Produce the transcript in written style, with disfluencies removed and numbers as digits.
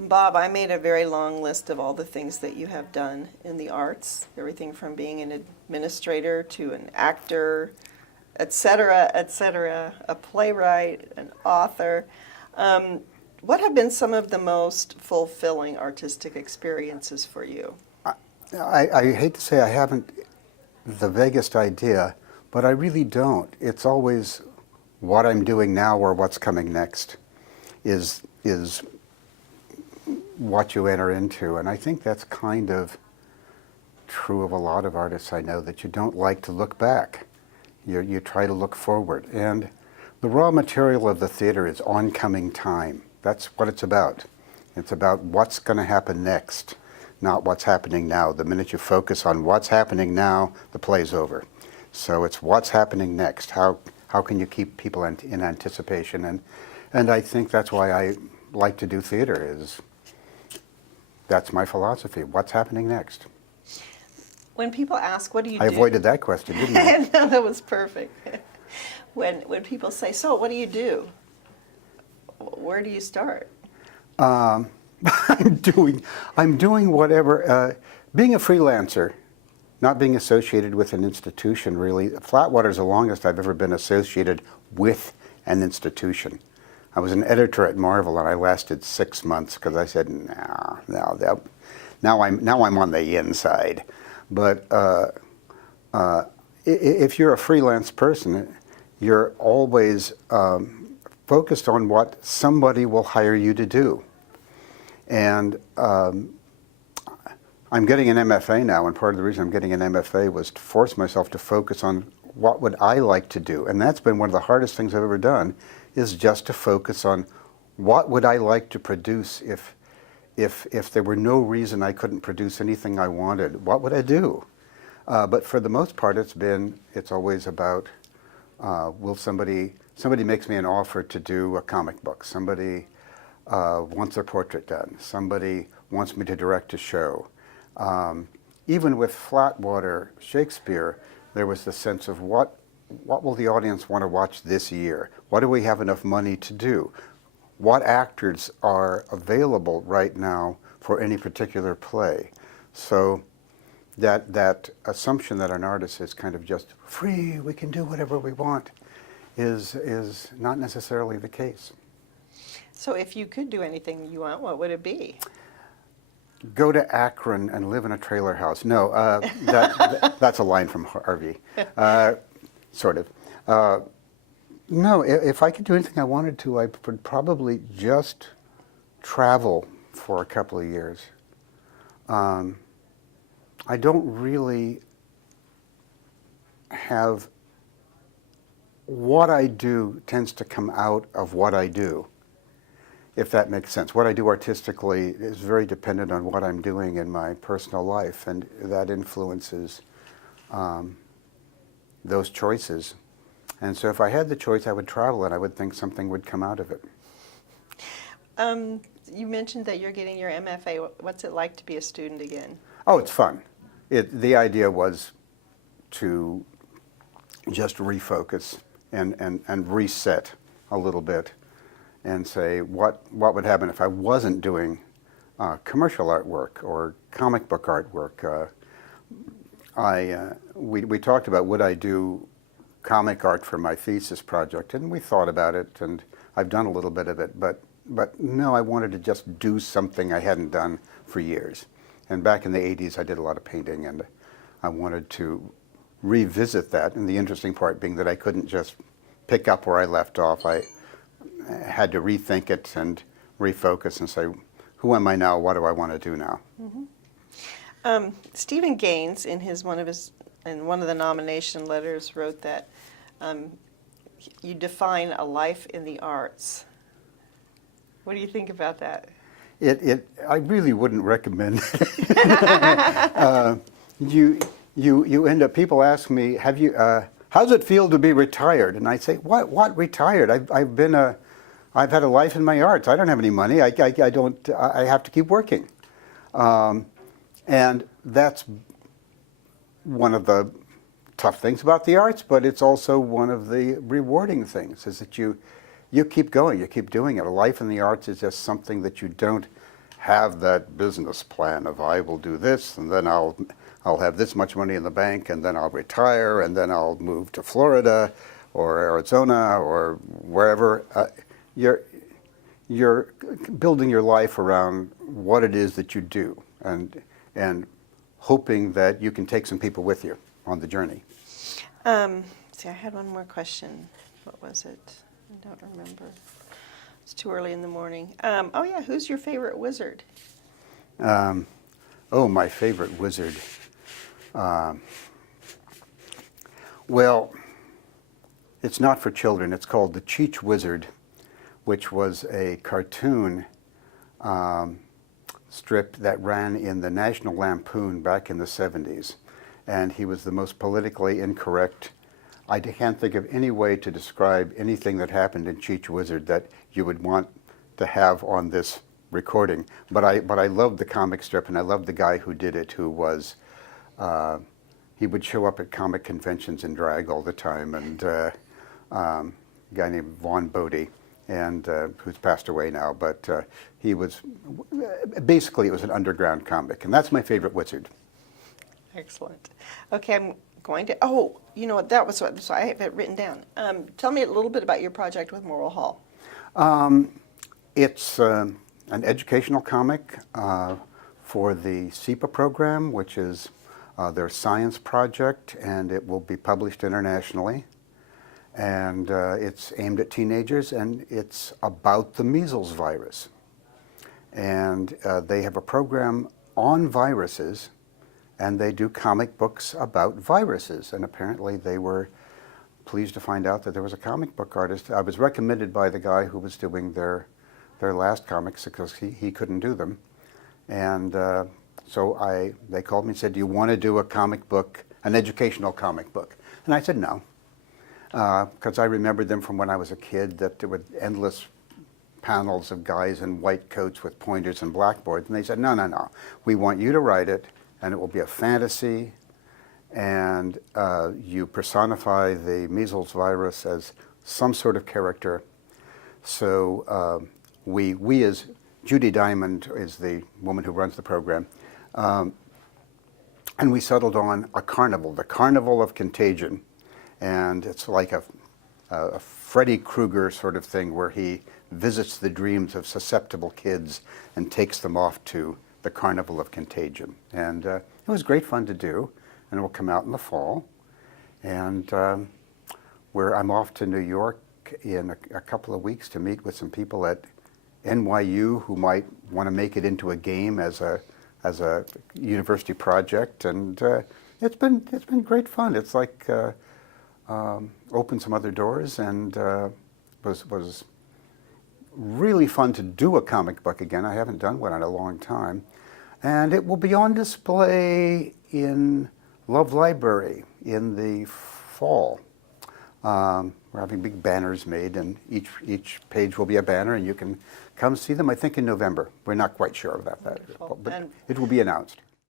Bob, I made a very long list of all the things that you have done in the arts, everything from being an administrator to an actor, et cetera, a playwright, an author. Um, what have been some of the most fulfilling artistic experiences for you? I hate to say I haven't the vaguest idea, but I really don't. It's always what I'm doing now or what's coming next is what you enter into. And I think that's kind of true of a lot of artists I know, that you don't like to look back. You try to look forward. And the raw material of the theater is oncoming time. That's what it's about. It's about what's going to happen next, not what's happening now. The minute you focus on what's happening now, the play's over. So it's what's happening next. How can you keep people in anticipation? And I think that's why I like to do theater. That's my philosophy. What's happening next? When people ask, what do you do? I avoided that question, didn't I? No, that was perfect. When people say, so what do you do? Where do you start? I'm doing whatever. Being a freelancer, not being associated with an institution, really. Flatwater's the longest I've ever been associated with an institution. I was an editor at Marvel, and I lasted 6 months because I said, now I'm on the inside. But if you're a freelance person, you're always focused on what somebody will hire you to do. And I'm getting an MFA now, and part of the reason I'm getting an MFA was to force myself to focus on what would I like to do. And that's been one of the hardest things I've ever done, is just to focus on what would I like to produce if there were no reason I couldn't produce anything I wanted. What would I do? But for the most part, it's always about will somebody makes me an offer to do a comic book. Somebody wants their portrait done. Somebody wants me to direct a show. Even with Flatwater Shakespeare, there was the sense of what will the audience want to watch this year? What do we have enough money to do? What actors are available right now for any particular play? So that assumption that an artist is kind of just free, we can do whatever we want, is not necessarily the case. So if you could do anything you want, what would it be? Go to Akron and live in a trailer house. No, that's a line from Harvey, sort of. No, if I could do anything I wanted to, I would probably just travel for a couple of years. I don't really have, what I do tends to come out of what I do, if that makes sense. What I do artistically is very dependent on what I'm doing in my personal life, and that influences those choices. And so if I had the choice, I would travel, and I would think something would come out of it. You mentioned that you're getting your MFA. What's it like to be a student again? Oh, it's fun. The idea was to just refocus and reset a little bit and say what would happen if I wasn't doing commercial artwork or comic book artwork. We talked about, would I do comic art for my thesis project, and we thought about it, and I've done a little bit of it, but no, I wanted to just do something I hadn't done for years. And back in the 80s, I did a lot of painting, and I wanted to revisit that. And the interesting part being that I couldn't just pick up where I left off. I had to rethink it and refocus and say, who am I now? What do I want to do now? Mm-hmm. Stephen Gaines, in one of the nomination letters, wrote that you define a life in the arts. What do you think about that? I really wouldn't recommend it. You end up, people ask me, how's it feel to be retired? And I say, what retired? I've had a life in my arts. I don't have any money. I have to keep working. And that's one of the tough things about the arts, but it's also one of the rewarding things, is that you keep going, you keep doing it. A life in the arts is just something that you don't have that business plan of I will do this, and then I'll have this much money in the bank, and then I'll retire, and then I'll move to Florida or Arizona or wherever. You're building your life around what it is that you do, and hoping that you can take some people with you on the journey. See, I had one more question. What was it? I don't remember. It's too early in the morning. Oh yeah, who's your favorite wizard? Oh, my favorite wizard. Well, it's not for children. It's called The Cheech Wizard, which was a cartoon strip that ran in the National Lampoon back in the 70s. And he was the most politically incorrect. I can't think of any way to describe anything that happened in Cheech Wizard that you would want to have on this recording. But I loved the comic strip, and I loved the guy who did it, who was, he would show up at comic conventions in drag all the time, and a guy named Vaughn Bodie, and who's passed away now, but he was, basically it was an underground comic, and that's my favorite wizard. Excellent. Okay, I'm going to, oh, you know what, that was what, so I have it written down. Tell me a little bit about your project with Moral Hall. It's an educational comic for the SEPA program, which is their science project, and it will be published internationally. And it's aimed at teenagers, and it's about the measles virus. And they have a program on viruses, and they do comic books about viruses. And apparently they were pleased to find out that there was a comic book artist. I was recommended by the guy who was doing their last comics because he couldn't do them. And so they called me and said, do you want to do a comic book, an educational comic book? And I said no, because I remembered them from when I was a kid, that there were endless panels of guys in white coats with pointers and blackboards. And they said, no, no, no, we want you to write it, and it will be a fantasy, and you personify the measles virus as some sort of character. So we as Judy Diamond is the woman who runs the program, and we settled on a carnival, the Carnival of Contagion, and it's like a Freddy Krueger sort of thing where he visits the dreams of susceptible kids and takes them off to the Carnival of Contagion. And it was great fun to do, and it will come out in the fall. And I'm off to New York in a couple of weeks to meet with some people at NYU who might want to make it into a game as a university project. And it's been great fun. It's like opened some other doors, and was really fun to do a comic book again. I haven't done one in a long time. And it will be on display in Love Library in the fall. We're having big banners made, and each page will be a banner, and you can come see them, I think, in November. We're not quite sure about that, but it will be announced.